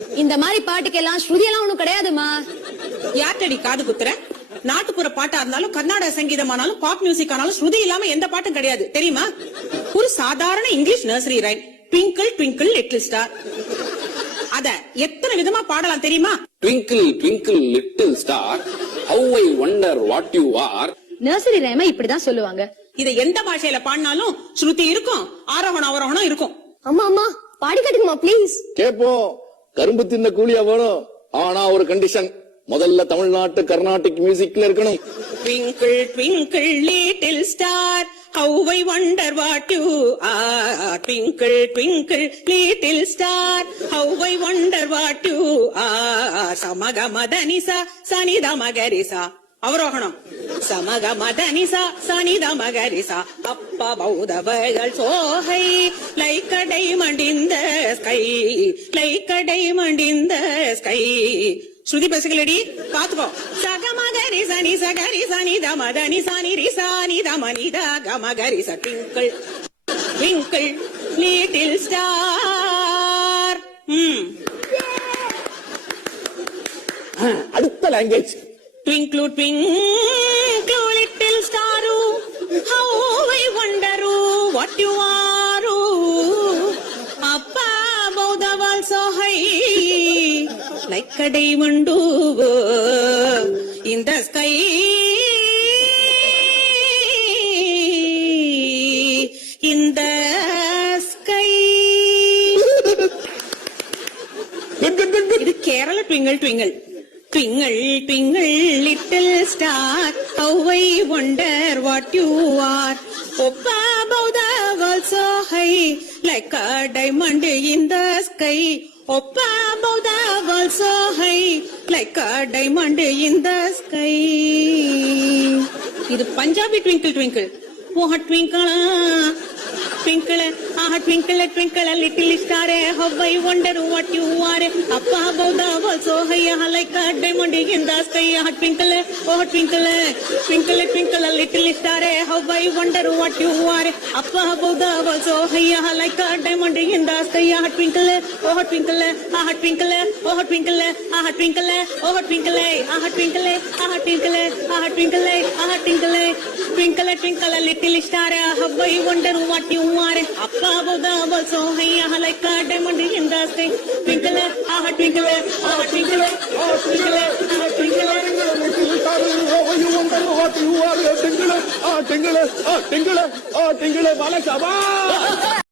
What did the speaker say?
இந்த மாதிரி பாட்டுக்கெல்லாம் ஸ்ருதி எல்லாம் ஒண்ணும் கிடையாதுமா. யார்டடி காது குத்துற? நாட்டுப்புற பாட்டா இருந்தாலும் கர்நாடக சங்கீதமானாலும் பாப் மியூசிக் ஆனாலும் ஸ்ருதி இல்லாம எந்த பாட்டும் கிடையாது தெரியுமா? ஒரு சாதாரண English nursery rhyme twinkle twinkle little star, அத எத்தனை விதமா பாடலாம் தெரியுமா? Twinkle twinkle little star, how I wonder what you are. Nursery ரைமை இப்படிதான் சொல்லுவாங்க. இத எந்த பாஷையில பாடினாலும் ஸ்ருதி இருக்கும், ஆரோகணம் அவரோகணம் இருக்கும். அம்மா அம்மா பாடி காட்டுங்கம்மா ப்ளீஸ். கேப்போம். கரும்பு தின்ன கூலியா வேணும். ஆனா ஒரு கண்டிஷன், முதல்ல தமிழ்நாட்டு கர்நாடிக் மியூசிக்ல இருக்கணும். Twinkle twinkle little star, how I wonder what you are. Twinkle twinkle little star, how I wonder what you are. Samagamadhanisa sanidamagarisa, அவரோகணம். Samagamadhanisa sanidamagarisa, அப்பா பௌதவர்கள் சோகை, like a diamond in the sky, like a diamond in the sky. ஸ்ருதி பேசுகளடி பாத்துக்கோ. சகமகரி சனி சகரி சனி தமதனி சனி ரிசானி தமனி தகமகரி ச twinkle twinkle little star. அடுத்த language. Twinkle twinkle little star, how I wonder what you are. அப்பா பௌதவால் Sohail, like a diamond in the sky, in the sky. இது Kerala twinkle twinkle. Twinkle twinkle little star, how I wonder what you are. Up above the world so high, like a diamond in the sky. Up above the world so high, like a diamond in the sky. இது Punjabi twinkle twinkle. O twinkle twinkle, twinkle, twinkle, little star, how I wonder what you are. Up above the world so high, like a diamond in the sky. Twinkle, oh twinkle, twinkle, twinkle, little star, how I wonder what you are. Up above the world so high, like a diamond in the sky. Twinkle, oh twinkle, twinkle, oh twinkle, twinkle, oh twinkle, twinkle, twinkle, twinkle, twinkle, twinkle, twinkle, little star, how I wonder what you are. Up above the world so high, like a diamond in the sky. Twinkle, twinkle, twinkle, twinkle, twinkle, tingle, tingle, tingle, tingle, tingle,